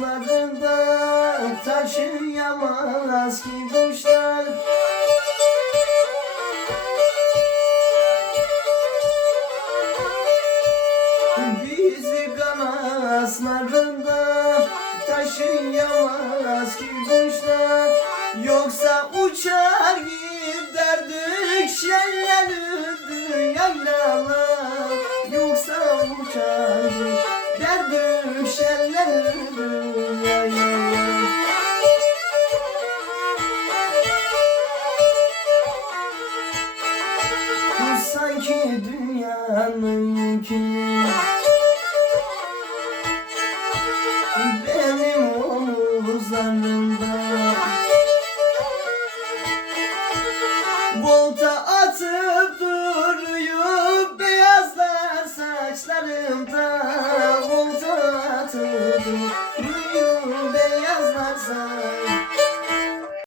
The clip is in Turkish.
kanatlarında taşıyamaz ki kuşlar. Bizi kanatlarında taşıyamaz ki kuşlar. Yoksa uçar giderdik şellerdi yaylalar Yoksa uçar giderdik yaylalar Bu sanki dünyanın yükü Benim omuzlarımda. Volta Gaza.